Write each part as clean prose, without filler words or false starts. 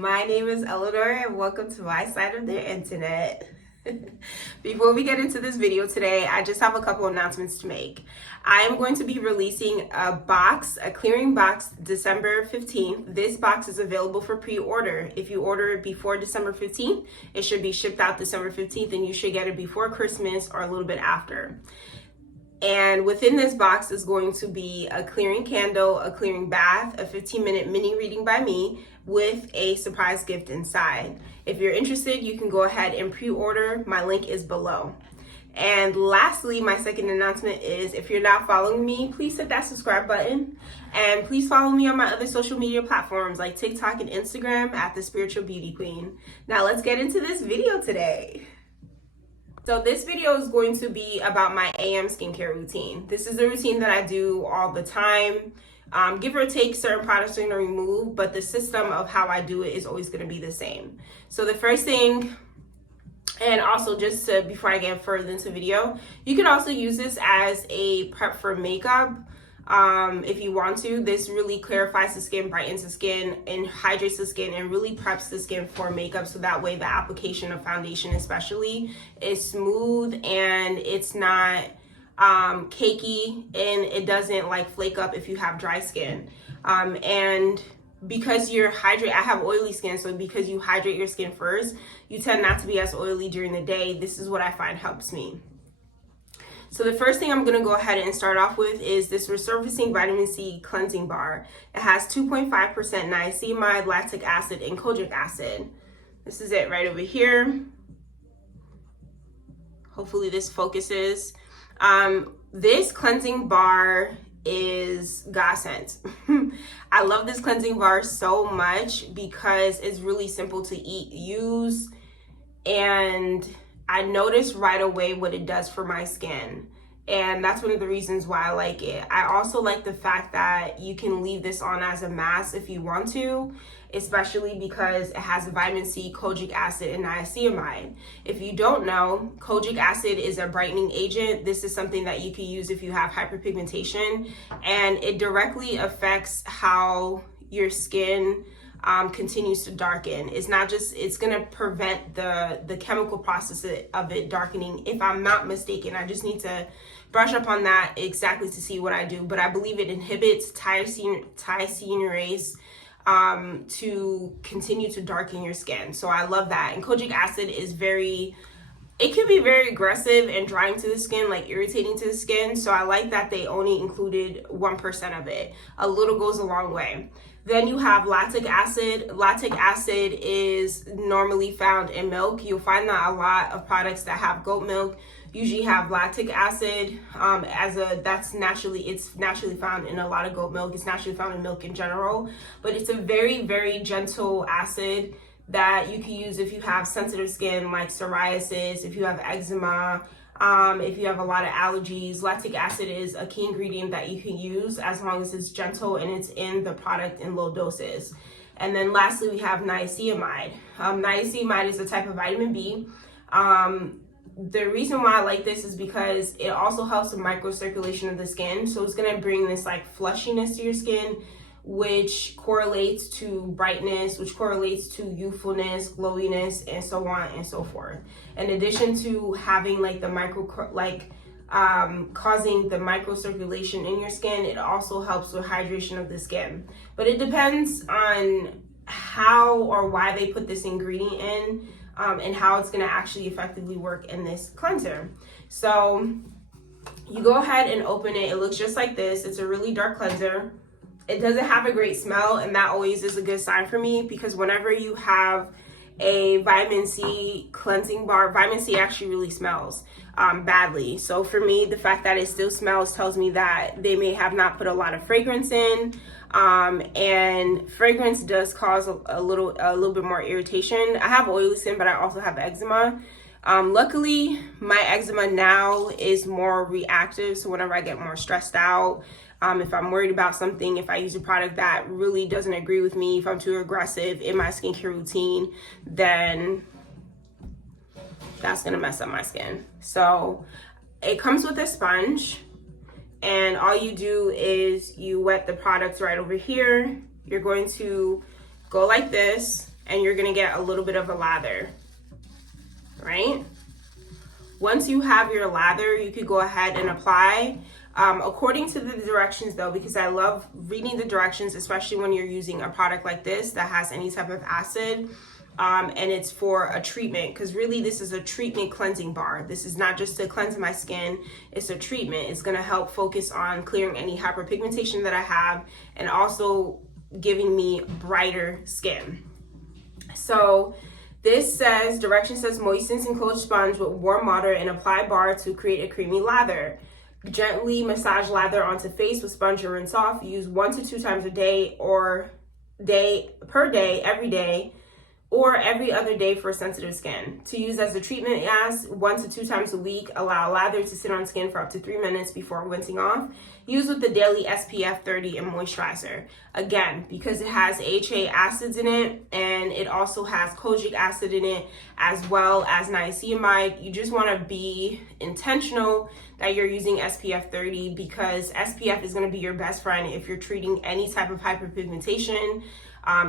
My name is Eleanor and welcome to my side of the internet. Before we get into this video today, I just have a couple announcements to make. I am going to be releasing a clearing box December 15th. This box is available for pre-order. If you order it before December 15th, it should be shipped out December 15th and you should get it before Christmas or a little bit after. And within this box is going to be a clearing candle, a clearing bath, a 15-minute mini reading by me with a surprise gift inside. If you're interested, you can go ahead and pre-order. My link is below. And lastly, my second announcement is if you're not following me, please hit that subscribe button. And please follow me on my other social media platforms like TikTok and Instagram at The Spiritual Beauty Queen. Now let's get into this video today. So this video is going to be about my AM skincare routine. This is the routine that I do all the time. Give or take, certain products are going to remove, but the system of how I do it is always going to be the same. So the first thing, and also just to, before I get further into the video, you can also use this as a prep for makeup. If you want to. This really clarifies the skin, brightens the skin, and hydrates the skin, and really preps the skin for makeup, so that way the application of foundation especially is smooth and it's not cakey, and it doesn't like flake up if you have dry skin. And because you're hydrated, I have oily skin, so because you hydrate your skin first, you tend not to be as oily during the day. This is what I find helps me. So the first thing I'm going to go ahead and start off with is this Resurfacing Vitamin C Cleansing Bar. It has 2.5% niacinamide, lactic acid, and kojic acid. This is it right over here. Hopefully this focuses. This cleansing bar is godsend. I love this cleansing bar so much because it's really simple to use, and I noticed right away what it does for my skin. And that's one of the reasons why I like it. I also like the fact that you can leave this on as a mask if you want to, especially because it has vitamin C, kojic acid, and niacinamide. If you don't know, kojic acid is a brightening agent. This is something that you can use if you have hyperpigmentation, and it directly affects how your skin continues to darken. It's not just, it's gonna prevent the chemical process of it darkening, if I'm not mistaken. I just need to brush up on that exactly to see what I do, but I believe it inhibits tyrosinease to continue to darken your skin. So I love that. And kojic acid is it can be very aggressive and drying to the skin, like irritating to the skin. So I like that they only included 1% of it. A little goes a long way. Then you have lactic acid. Lactic acid is normally found in milk. You'll find that a lot of products that have goat milk usually have lactic acid it's naturally found in a lot of goat milk. It's naturally found in milk in general, but it's a very, very gentle acid that you can use if you have sensitive skin like psoriasis, if you have eczema, if you have a lot of allergies. Lactic acid is a key ingredient that you can use as long as it's gentle and it's in the product in low doses. And then lastly, we have niacinamide. Niacinamide is a type of vitamin B. The reason why I like this is because it also helps with microcirculation of the skin. So it's gonna bring this like flushiness to your skin, which correlates to brightness, which correlates to youthfulness, glowiness, and so on and so forth. In addition to having like the causing the microcirculation in your skin, it also helps with hydration of the skin. But it depends on how or why they put this ingredient in, and how it's gonna actually effectively work in this cleanser. So you go ahead and open it. It looks just like this. It's a really dark cleanser. It doesn't have a great smell, and that always is a good sign for me, because whenever you have a vitamin C cleansing bar, vitamin C actually really smells badly. So for me, the fact that it still smells tells me that they may have not put a lot of fragrance in, and fragrance does cause a little bit more irritation. I have oily skin, but I also have eczema. Luckily, my eczema now is more reactive, so whenever I get more stressed out, if I'm worried about something, if I use a product that really doesn't agree with me, if I'm too aggressive in my skincare routine, then that's gonna mess up my skin. So it comes with a sponge, and all you do is you wet the products right over here. You're going to go like this, and you're gonna get a little bit of a lather, right? Once you have your lather, you could go ahead and apply according to the directions though, because I love reading the directions, especially when you're using a product like this that has any type of acid. And it's for a treatment, because really this is a treatment cleansing bar. This is not just to cleanse my skin, it's a treatment. It's going to help focus on clearing any hyperpigmentation that I have and also giving me brighter skin. So this says, direction says, moisten and enclosed sponge with warm water and apply bar to create a creamy lather. Gently massage lather onto face with sponge and rinse off. Use 1 to 2 times a day or per day, every day, or every other day for sensitive skin. To use as a treatment, as 1 to 2 times a week. Allow lather to sit on skin for up to 3 minutes before rinsing off. Use with the daily SPF 30 and moisturizer. Again, because it has HA acids in it, and it also has kojic acid in it, as well as niacinamide. You just want to be intentional that you're using SPF 30, because SPF is going to be your best friend if you're treating any type of hyperpigmentation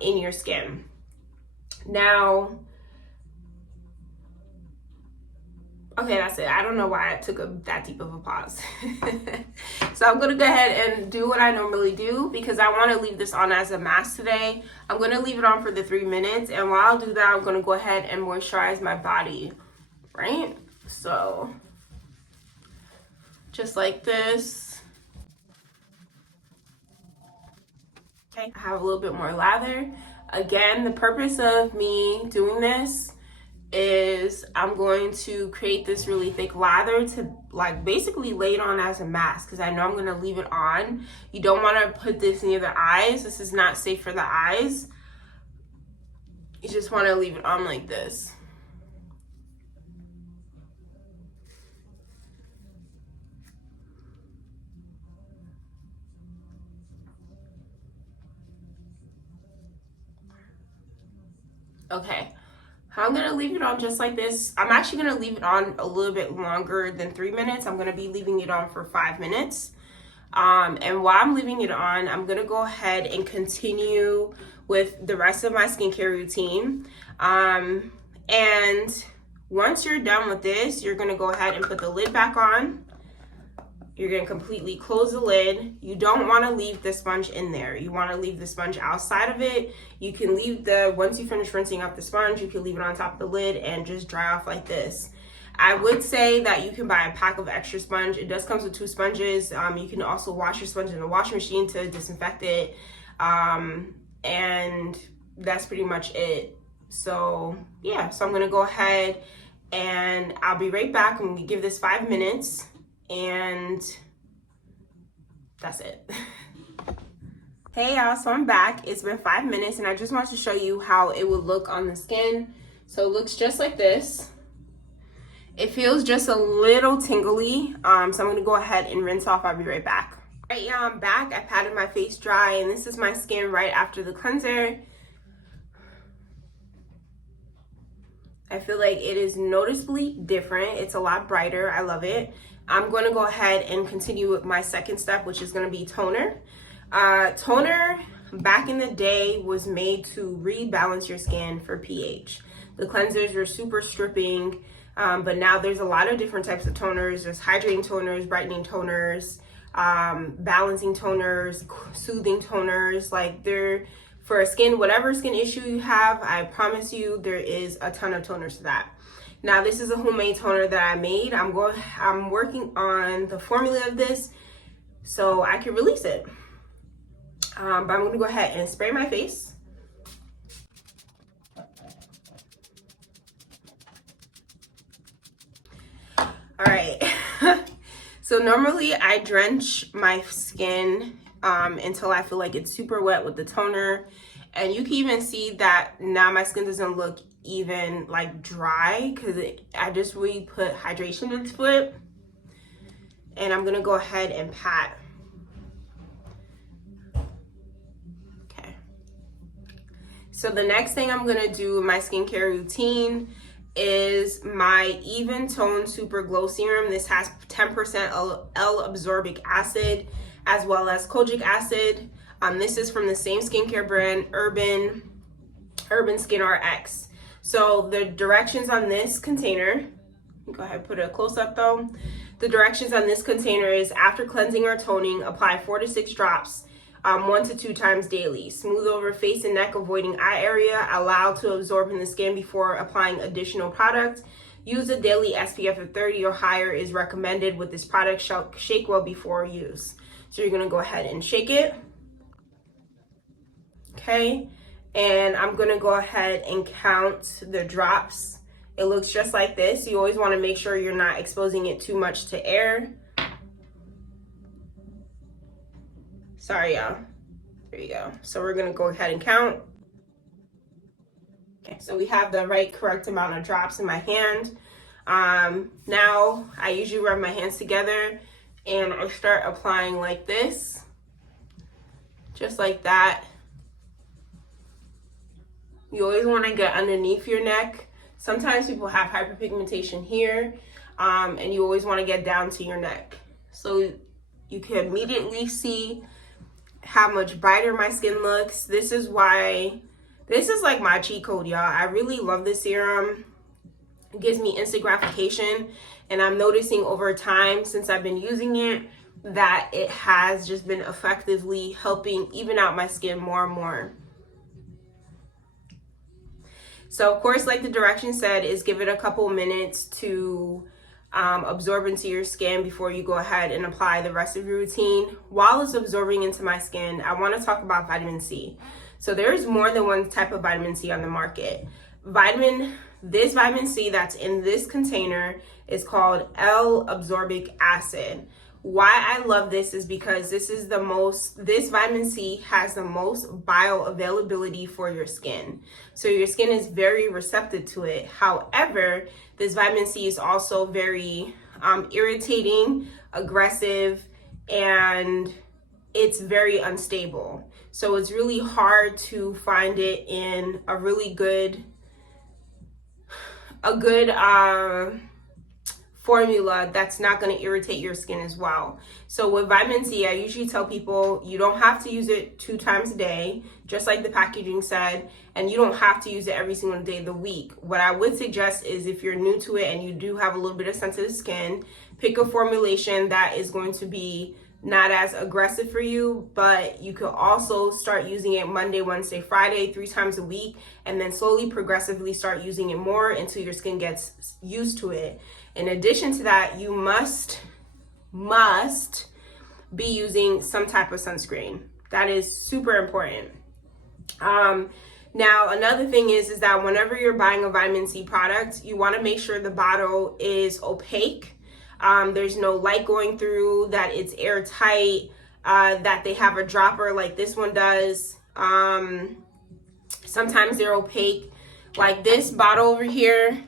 in your skin. Now, okay, that's it. I don't know why I took that deep of a pause. So I'm going to go ahead and do what I normally do, because I want to leave this on as a mask today. I'm going to leave it on for the 3 minutes, and while I do that, I'm going to go ahead and moisturize my body, right? So just like this. Okay, I have a little bit more lather. Again, the purpose of me doing this is I'm going to create this really thick lather to like basically lay it on as a mask, because I know I'm going to leave it on. You don't want to put this near the eyes. This is not safe for the eyes. You just want to leave it on like this. Okay, I'm gonna leave it on just like this. I'm actually gonna leave it on a little bit longer than 3 minutes. I'm gonna be leaving it on for 5 minutes. And while I'm leaving it on, I'm gonna go ahead and continue with the rest of my skincare routine. And once you're done with this, you're gonna go ahead and put the lid back on. You're gonna completely close the lid. You don't wanna leave the sponge in there. You wanna leave the sponge outside of it. You can leave once you finish rinsing off the sponge, you can leave it on top of the lid and just dry off like this. I would say that you can buy a pack of extra sponge. It does come with 2 sponges. You can also wash your sponge in the washing machine to disinfect it. And that's pretty much it. So yeah, so I'm gonna go ahead and I'll be right back. I'm gonna give this 5 minutes. And that's it. Hey y'all, so I'm back. It's been 5 minutes and I just wanted to show you how it would look on the skin. So it looks just like this. It feels just a little tingly. So I'm gonna go ahead and rinse off. I'll be right back. All right, y'all, I'm back. I patted my face dry and this is my skin right after the cleanser. I feel like it is noticeably different. It's a lot brighter. I love it. I'm going to go ahead and continue with my second step, which is going to be toner. Toner, back in the day, was made to rebalance your skin for pH. The cleansers were super stripping, but now there's a lot of different types of toners. There's hydrating toners, brightening toners, balancing toners, soothing toners. Like they're for a skin, whatever skin issue you have, I promise you there is a ton of toners to that. Now this is a homemade toner that I made. I'm working on the formula of this so I can release it. But I'm gonna go ahead and spray my face. All right. So normally I drench my skin until I feel like it's super wet with the toner. And you can even see that now my skin doesn't look even like dry because I just really put hydration into it. And I'm gonna go ahead and pat. Okay. So the next thing I'm gonna do in my skincare routine is my Even Tone Super Glow Serum. This has 10% L-absorbic acid as well as kojic acid. This is from the same skincare brand, Urban. Urban Skin RX. So the directions on this container, go ahead and put a close up though. The directions on this container is after cleansing or toning, apply 4 to 6 drops 1 to 2 times daily. Smooth over face and neck, avoiding eye area. Allow to absorb in the skin before applying additional product. Use a daily SPF of 30 or higher is recommended with this product. Shake well before use. So you're gonna go ahead and shake it. Okay, and I'm gonna go ahead and count the drops. It looks just like this. You always wanna make sure you're not exposing it too much to air. Sorry, y'all. There you go. So we're gonna go ahead and count. Okay, so we have the correct amount of drops in my hand. Now I usually rub my hands together and I start applying like this, just like that. You always want to get underneath your neck. Sometimes people have hyperpigmentation here, and you always want to get down to your neck. So you can immediately see how much brighter my skin looks. This is like my cheat code, y'all. I really love this serum. It gives me instant gratification, and I'm noticing over time since I've been using it that it has just been effectively helping even out my skin more and more. So of course, like the directions said, is give it a couple minutes to absorb into your skin before you go ahead and apply the rest of your routine. While it's absorbing into my skin, I want to talk about vitamin C. So there's more than one type of vitamin C on the market. This vitamin C that's in this container is called L-absorbic acid. Why I love this is because this vitamin C has the most bioavailability for your skin. So your skin is very receptive to it. However, this vitamin C is also very irritating, aggressive, and it's very unstable. So it's really hard to find it in a really good formula that's not going to irritate your skin as well. So with vitamin C, I usually tell people you don't have to use it 2 times a day, just like the packaging said, and you don't have to use it every single day of the week. What I would suggest is if you're new to it and you do have a little bit of sensitive skin, pick a formulation that is going to be not as aggressive for you, but you could also start using it Monday, Wednesday, Friday, 3 times a week, and then slowly, progressively start using it more until your skin gets used to it. In addition to that, you must be using some type of sunscreen. That is super important. Now, another thing is that whenever you're buying a vitamin C product, you want to make sure the bottle is opaque. There's no light going through, that it's airtight, that they have a dropper like this one does. Sometimes they're opaque. Like this bottle over here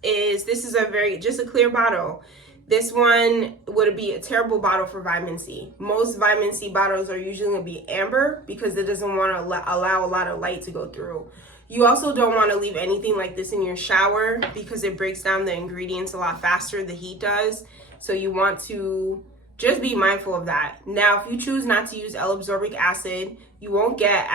this is just a clear bottle. This one would be a terrible bottle for vitamin C. Most vitamin C bottles are usually going to be amber because it doesn't want to allow a lot of light to go through. You also don't want to leave anything like this in your shower because it breaks down the ingredients a lot faster, the heat does. So you want to just be mindful of that. Now, if you choose not to use L-absorbic acid, you won't get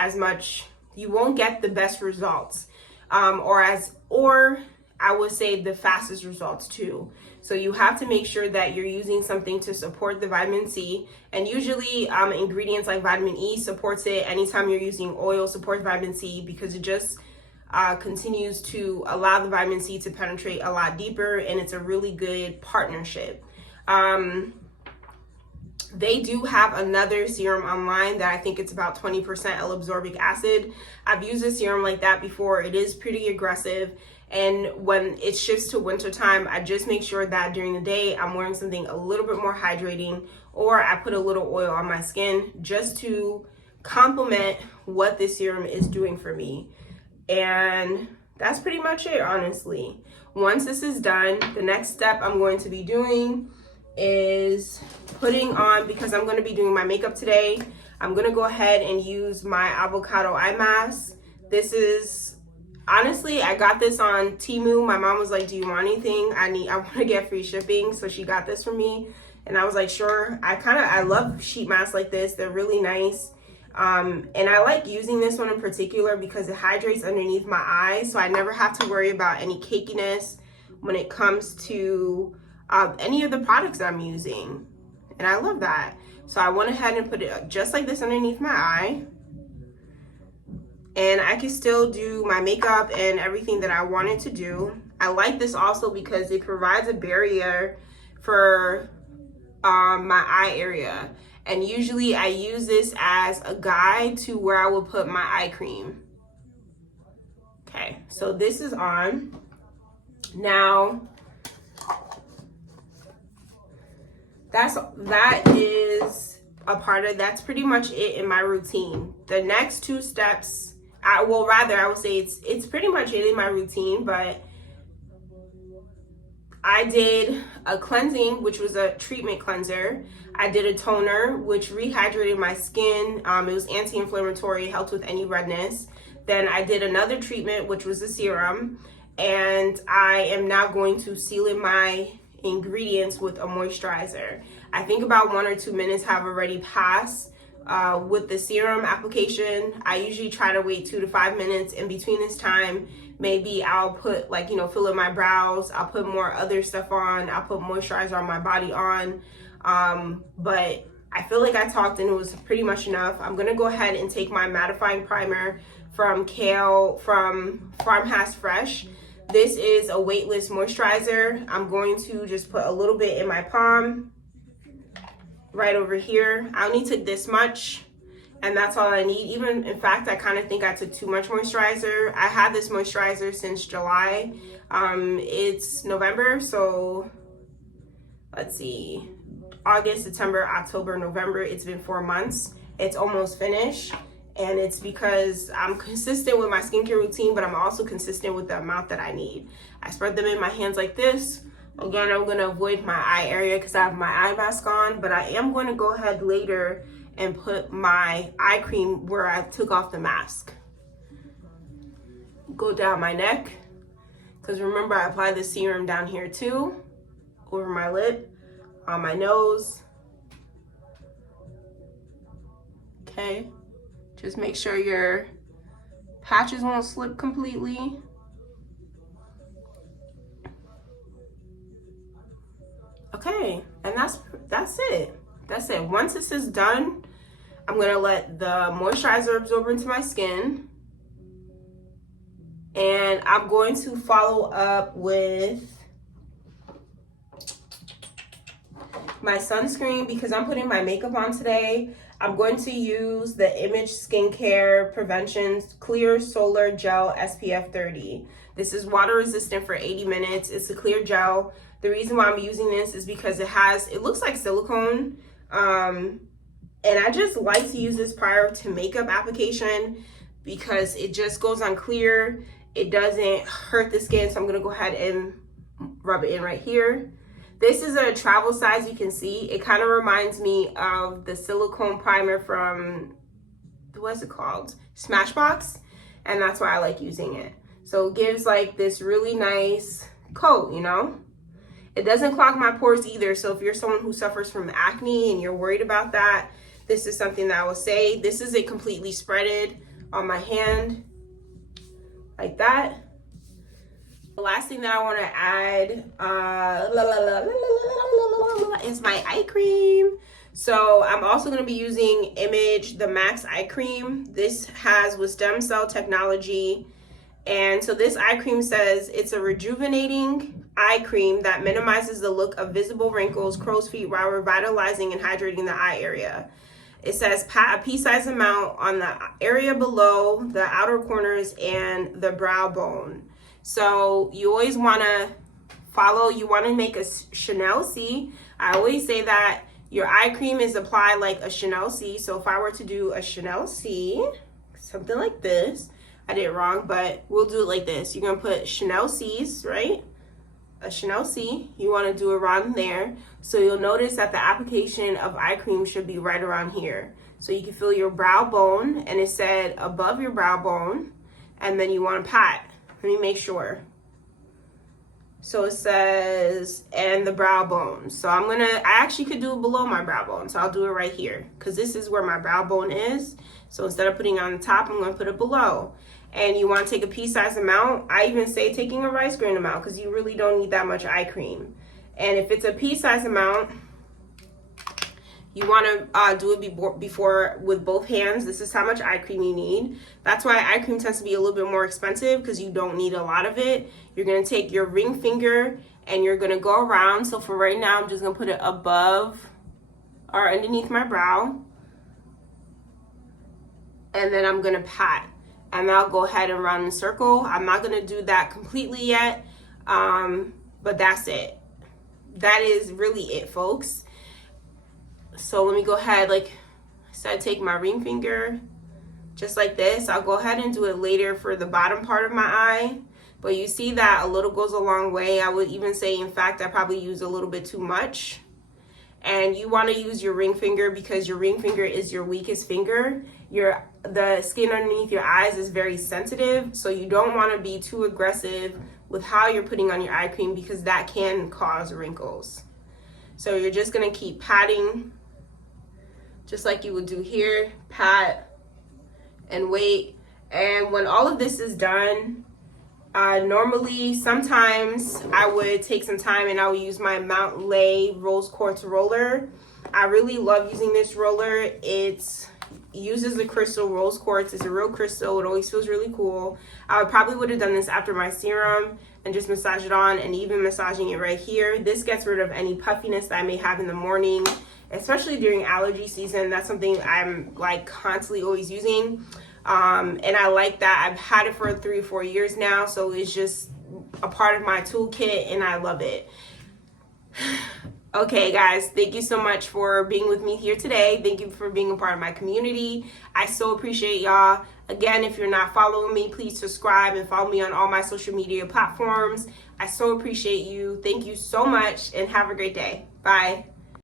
the best results, or I would say the fastest results too. So you have to make sure that you're using something to support the vitamin C, and usually ingredients like vitamin E supports it. Anytime you're using oil supports vitamin C because it just continues to allow the vitamin C to penetrate a lot deeper, and it's a really good partnership. They do have another serum online that I think it's about 20% L-absorbic acid. I've used a serum like that before. It is pretty aggressive. And when it shifts to winter time, I just make sure that during the day I'm wearing something a little bit more hydrating, or I put a little oil on my skin just to complement what this serum is doing for me. And that's pretty much it, honestly. Once this is done, the next step I'm going to be doing is putting on, because I'm going to be doing my makeup today, I'm going to go ahead and use my avocado eye mask. This is, honestly, I got this on Temu. My mom was like, do you want anything? I want to get free shipping. So she got this for me. And I was like, sure. I love sheet masks like this. They're really nice. And I like using this one in particular because it hydrates underneath my eyes, so I never have to worry about any cakiness when it comes to any of the products I'm using. And I love that. So I went ahead and put it just like this underneath my eye. And I can still do my makeup and everything that I wanted to do. I like this also because it provides a barrier for my eye area. And usually I use this as a guide to where I will put my eye cream. Okay, so this is on. Now, that is a part of, that's pretty much it in my routine. The next two steps, I would say it's pretty much it in my routine, but I did a cleansing, which was a treatment cleanser. I did a toner, which rehydrated my skin. It was anti-inflammatory, helped with any redness. Then I did another treatment, which was a serum. And I am now going to seal in my ingredients with a moisturizer. I think about 1 or 2 minutes have already passed with the serum application. I usually try to wait 2 to 5 minutes. In between this time, maybe I'll put fill in my brows. I'll put more other stuff on. I'll put moisturizer on my body on. But I feel like I talked and it was pretty much enough. I'm gonna go ahead and take my mattifying primer from Kale from Farmhouse Fresh. This is a weightless moisturizer. I'm going to just put a little bit in my palm, right over here. I only took this much, and that's all I need. Even, in fact, I kind of think I took too much moisturizer. I had this moisturizer since July. It's November, so let's see. August, September, October, November. It's been 4 months. It's almost finished. And it's because I'm consistent with my skincare routine, but I'm also consistent with the amount that I need. I spread them in my hands like this. Again, I'm going to avoid my eye area because I have my eye mask on, but I am going to go ahead later and put my eye cream where I took off the mask. Go down my neck, because remember I applied the serum down here too, over my lip, on my nose. Okay. Just make sure your patches won't slip completely. Okay, and that's it. That's it. Once this is done, I'm gonna let the moisturizer absorb into my skin. And I'm going to follow up with my sunscreen because I'm putting my makeup on today. I'm going to use the Image Skincare Prevention Clear Solar Gel SPF 30. This is water resistant for 80 minutes. It's a clear gel. The reason why I'm using this is because it looks like silicone. And I just like to use this prior to makeup application because it just goes on clear. It doesn't hurt the skin. So I'm gonna go ahead and rub it in right here. This is a travel size, you can see. It kind of reminds me of the silicone primer from, what's it called? Smashbox. And that's why I like using it. So it gives like this really nice coat, you know? It doesn't clog my pores either. So if you're someone who suffers from acne and you're worried about that, this is something that I will say. This is it completely spreaded on my hand like that. The last thing that I want to add is my eye cream. So I'm also going to be using Image the Max Eye Cream. This has with stem cell technology. And so this eye cream says it's a rejuvenating eye cream that minimizes the look of visible wrinkles, crow's feet, while revitalizing and hydrating the eye area. It says pat a pea-sized amount on the area below the outer corners and the brow bone. So you always want to you want to make a Chanel C. I always say that your eye cream is applied like a Chanel C. So if I were to do a Chanel C, something like this, I did it wrong, but we'll do it like this. You're going to put Chanel C's, right? A Chanel C. You want to do it around there. So you'll notice that the application of eye cream should be right around here. So you can feel your brow bone, and it said above your brow bone, and then you want to pat. Let me make sure. So it says, and the brow bone. So I actually could do it below my brow bone. So I'll do it right here because this is where my brow bone is. So instead of putting it on the top, I'm going to put it below. And you want to take a pea-sized amount. I even say taking a rice grain amount because you really don't need that much eye cream. And if it's a pea-sized amount, you want to do it before with both hands. This is how much eye cream you need. That's why eye cream tends to be a little bit more expensive because you don't need a lot of it. You're going to take your ring finger and you're going to go around. So for right now, I'm just going to put it above or underneath my brow. And then I'm going to pat. And I'll go ahead and run in a circle. I'm not going to do that completely yet, but that's it. That is really it, folks. So let me go ahead, like I said, take my ring finger just like this. I'll go ahead and do it later for the bottom part of my eye. But you see that a little goes a long way. I would even say, in fact, I probably use a little bit too much. And you want to use your ring finger because your ring finger is your weakest finger. The skin underneath your eyes is very sensitive. So you don't want to be too aggressive with how you're putting on your eye cream because that can cause wrinkles. So you're just going to keep patting just like you would do here, pat and wait. And when all of this is done, normally sometimes I would take some time and I would use my Mount Lay rose quartz roller. I really love using this roller. It uses the crystal rose quartz. It's a real crystal. It always feels really cool. I probably would have done this after my serum and just massage it on, and even massaging it right here. This gets rid of any puffiness that I may have in the morning, especially during allergy season. That's something I'm like constantly always using. And I like that. I've had it for 3 or 4 years now, so it's just a part of my toolkit and I love it. Okay, guys, thank you so much for being with me here today. Thank you for being a part of my community. I so appreciate y'all. Again, if you're not following me, please subscribe and follow me on all my social media platforms. I so appreciate you. Thank you so much and have a great day. Bye.